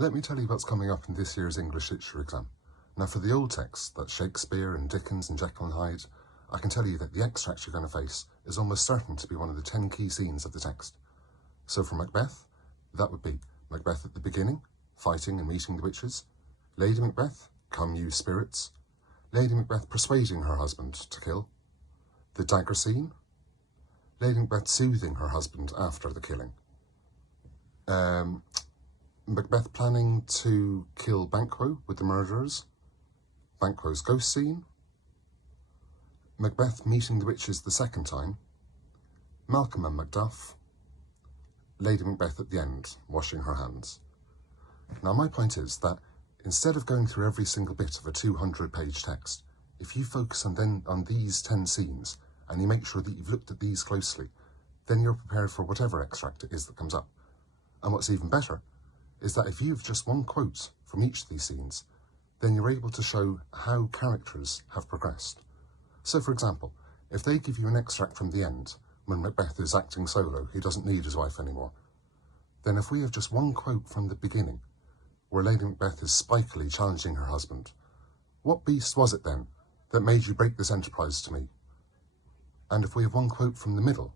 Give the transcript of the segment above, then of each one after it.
Let me tell you what's coming up in this year's English Literature exam. Now for the old text, that's Shakespeare and Dickens and Jekyll and Hyde, I can tell you that the extract you're going to face is almost certain to be one of the 10 key scenes of the text. So for Macbeth, that would be Macbeth at the beginning, fighting and meeting the witches, Lady Macbeth, come you spirits, Lady Macbeth persuading her husband to kill, the dagger scene, Lady Macbeth soothing her husband after the killing, Macbeth planning to kill Banquo with the murderers, Banquo's ghost scene, Macbeth meeting the witches the second time, Malcolm and Macduff, Lady Macbeth at the end, washing her hands. Now my point is that instead of going through every single bit of a 200-page text, if you focus on these 10 scenes and you make sure that you've looked at these closely, then you're prepared for whatever extract it is that comes up. And what's even better is that if you have just one quote from each of these scenes, then you're able to show how characters have progressed. So for example, if they give you an extract from the end, when Macbeth is acting solo, he doesn't need his wife anymore, then if we have just one quote from the beginning, where Lady Macbeth is spikily challenging her husband, what beast was it then that made you break this enterprise to me? And if we have one quote from the middle,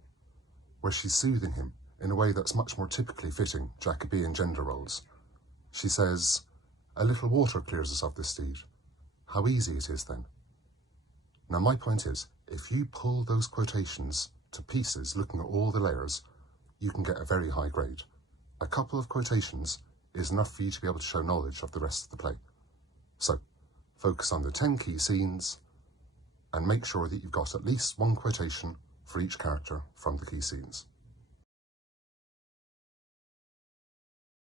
where she's soothing him in a way that's much more typically fitting Jacobean gender roles, she says, "A little water clears us of this deed. How easy it is then." Now my point is, if you pull those quotations to pieces looking at all the layers, you can get a very high grade. A couple of quotations is enough for you to be able to show knowledge of the rest of the play. So, focus on the 10 key scenes and make sure that you've got at least one quotation for each character from the key scenes.